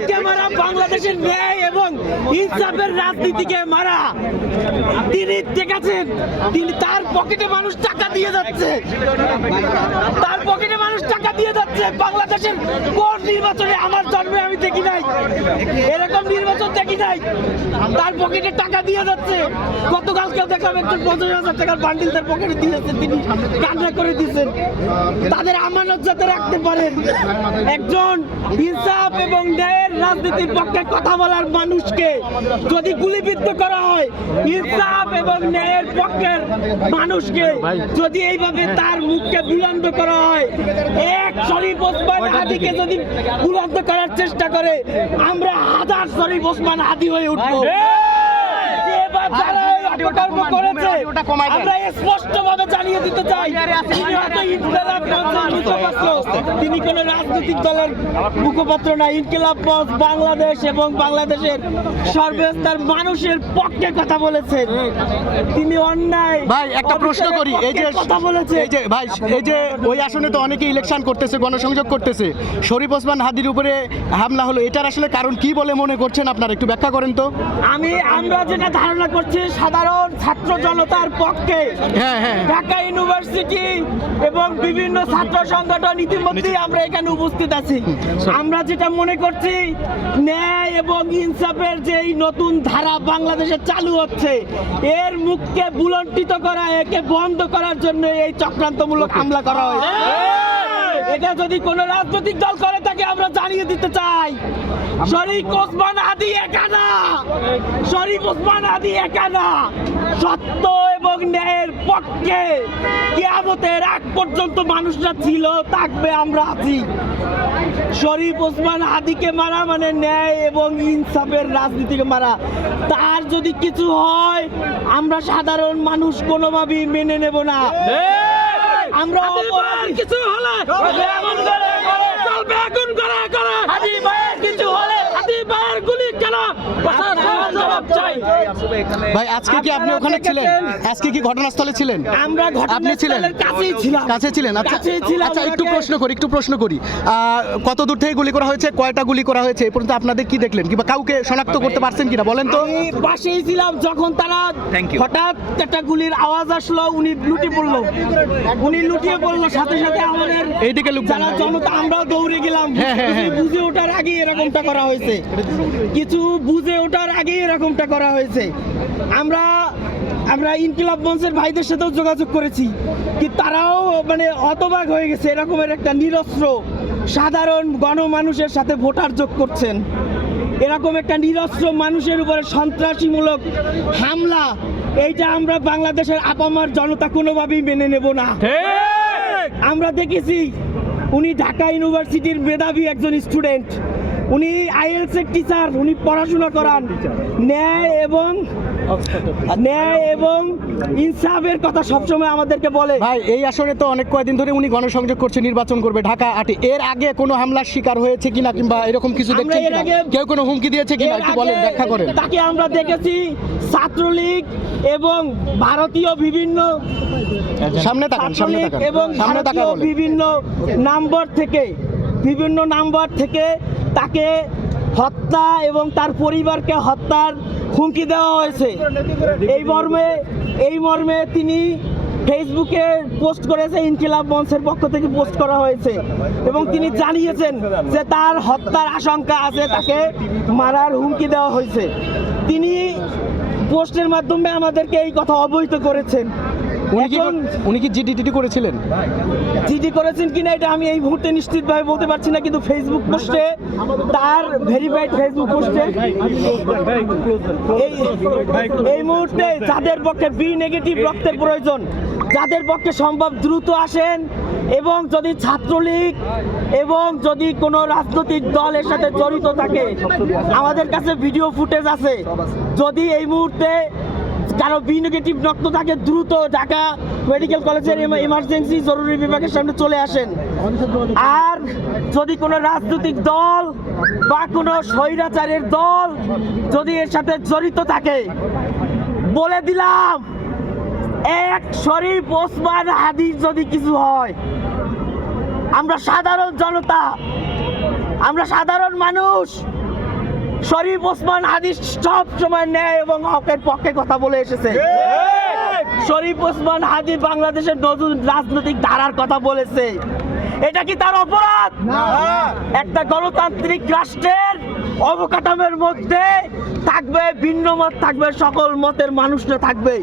কাকে মারা? বাংলাদেশের ন্যায় এবং ইনসাফের রাজনীতিকে মারা। তিনি দেখেছেন, তিনি তার পকেটে মানুষ টাকা দিয়ে যাচ্ছে, তার পকেটে মানুষ টাকা দিয়ে যাচ্ছে। বাংলাদেশের কোন নির্বাচনে আমার জন্মে আমি দেখি নাই, এরকম নির্বাচন দেখি নাই। তার পকেটে টাকা দিয়ে যাচ্ছে। গতকালকেও দেখলাম একজন 50,000 টাকার বান্ডিল তার পকেটে দিয়েছে, তিনি কান্না করে দিয়েছেন। তাদের আমানত যাতে রাখতে পারেন, একজন ইনসাফ এবং ন্যায়ের রাজনীতির পক্ষে কথা বলার মানুষকে যদি গুলিবিদ্ধ করা হয়, ইনসাফ এবং ন্যায়ের পক্ষের মানুষকে যদি এইভাবে তার মুখকে বুলন্দ করা হয়, এক শরীফ ওসমান হাদিকে যদি বুলন্দ করার চেষ্টা করে, আমরা হাজার শরীফ ওসমান হাদি হয়ে উঠবো। আমরা স্পষ্টভাবে জানিয়ে দিতে চাই, তিনি কোন রাজনৈতিক দলের মুখপাত্র না। ইনকিলাব মঞ্চ বাংলাদেশ এবং বাংলাদেশের সর্বস্তর মানুষের পক্ষে কথা বলেছেন। তিনি অন্যায়। ভাই একটা প্রশ্ন করি, এই যে কথা বলেছে, এই যে ভাই, এই যে ওই আসনে তো অনেকে ইলেকশন করতেছে, গণসংযোগ করতেছে, শরীফ ওসমান হাদির উপরে হামলা হলো, এটার আসলে কারণ কি বলে মনে করছেন আপনারা? একটু ব্যাখ্যা করেন তো। আমরা যেটা ধারণা করছি, সাধারণ ছাত্র জনতার পক্ষে ঢাকা ইউনিভার্সিটি এবং বিভিন্ন ছাত্র সংগঠন ইতিমধ্যেই আমরা এখানে উপস্থিত আছি। আমরা যেটা মনে করছি, ন্যায় এবং ইনসাফের যে নতুন ধারা বাংলাদেশে চালু হচ্ছে, এর মুখকে বুলন্ডিত করা, একে বন্ধ করার জন্য এই চক্রান্তমূলক হামলা করা হয়েছে। এটা যদি কোন রাজনৈতিক দল করে থাকে, আমরা জানিয়ে দিতে চাই, শরীফ ওসমান হাদি একা না, শরীফ ওসমান হাদি একা না। সত্য এবং ন্যায়ের পক্ষে কিয়ামতের আগ পর্যন্ত মানুষরা ছিল, থাকবে, আমরা আছি। শরীফ ওসমান হাদিকে মারা মানে ন্যায় এবং ইনসাফের রাজনীতিকে মারা। তার যদি কিছু হয়, আমরা সাধারণ মানুষ কোনোভাবেই মেনে নেব না। আমরা কিছু হলে কিছু হলে গুলি কেন? ভাই আজকে কি আপনি ওখানে ছিলেন? আজকে কি ঘটনাস্থলে ছিলেন? আমরা আপনি ছিলেন? কাছেই ছিলাম। কাছে ছিলেন? আচ্ছা একটু প্রশ্ন করি, কত দূর থেকে গুলি করা হয়েছে, কয়টা গুলি করা হয়েছে এ পর্যন্ত আপনাদের কি দেখলেন, কিংবা কাউকে শনাক্ত করতে পারছেন কিনা বলেন তো। আমি পাশেই ছিলাম যখন তারা হঠাৎ একটা গুলির আওয়াজ আসলো, উনি লুটিয়ে পড়লো, সাথে সাথে আমাদের এইদিকে লোক যারা জনতা আমরাও দৌড়ে গেলাম। বুঝে ওঠার আগে এরকমটা করা হয়েছে, এরকমটা করা হয়েছে। আমরা ইনকিলাব মঞ্চের ভাইদের সাথেও যোগাযোগ করেছি, কি তারাও মানে হতবাক হয়ে গেছে, এরকমের একটা নিরস্ত্র সাধারণ গণমানুষের সাথে ভোটার যোগ করছেন, এরকম একটা নিরস্ত্র মানুষের উপরে সন্ত্রাসীমূলক হামলা, এইটা আমরা বাংলাদেশের আপামার জনতা কোনোভাবেই মেনে নেব না। আমরা দেখেছি, উনি ঢাকা ইউনিভার্সিটির মেধাবী একজন স্টুডেন্ট, উনি আইএলস এর টিচার, উনি পড়াশোনা করান। ন্যায় এবং ইনসাফের কথা সবসময় আমাদেরকে বলে। ভাই এই আসনে তো অনেক কয়েকদিন ধরে উনি গণসংযোগ করছে, নির্বাচন করবে ঢাকা 8-এ। এর আগে কোনো হামলার শিকার হয়েছে কিনা, কিংবা এরকম কিছু দেখছেন কিনা, কেউ কোনো হুমকি দিয়েছে কিনা, একটু বলেন, ব্যাখ্যা করেন। তাকে আমরা দেখেছি ছাত্রলীগ এবং ভারতীয় বিভিন্ন এবং ভারতীয় বিভিন্ন নাম্বার থেকে তাকে হত্যা এবং তার পরিবারকে হত্যার হুমকি দেওয়া হয়েছে। এই মর্মে তিনি ফেসবুকে পোস্ট করেছে, ইনকিলাব মঞ্চের পক্ষ থেকে পোস্ট করা হয়েছে, এবং তিনি জানিয়েছেন যে তার হত্যার আশঙ্কা আছে, তাকে মারার হুমকি দেওয়া হয়েছে। তিনি পোস্টের মাধ্যমে আমাদেরকে এই কথা অবহিত করেছেন। উনি কি জিডি করেছিলেন? জিডি করেছেন কিনা এটা আমি এই মুহূর্তে নিশ্চিতভাবে বলতে পারছি না, কিন্তু ফেসবুক পোস্টে, তার ভেরিফাইড ফেসবুক পোস্টে এই মুহূর্তে যাদের পক্ষে বি নেগেটিভ রক্তের প্রয়োজন, যাদের পক্ষে সম্ভব দ্রুত আসেন, এবং যদি ছাত্রলীগ এবং যদি কোনো রাজনৈতিক দল এর সাথে জড়িত থাকে, আমাদের কাছে ভিডিও ফুটেজ আছে, যদি এই মুহূর্তে কারো বি নেগেটিভ রক্ত থাকে, দ্রুত ঢাকা মেডিকেল কলেজের ইমার্জেন্সি জরুরি বিভাগের সামনে চলে আসেন। আর যদি কোনো রাজনৈতিক দল বা কোনো স্বৈরাচারের দল যদি এর সাথে জড়িত থাকে, বলে দিলাম, এক শরীফ ওসমান হাদির যদি কিছু হয়, আমরা সাধারণ জনতা, আমরা সাধারণ মানুষ শরীফ ওসমান হাদি সব সময় ন্যায় এবং হকের পক্ষে কথা বলে এসেছে। শরীফ ওসমান হাদি বাংলাদেশের নতুন রাজনৈতিক ধারার কথা বলেছে। এটা কি তার অপরাধ? একটা গণতান্ত্রিক রাষ্ট্রের অবকাঠামোর মধ্যে থাকবে ভিন্ন মত, থাকবে সকল মতের মানুষরা থাকবে,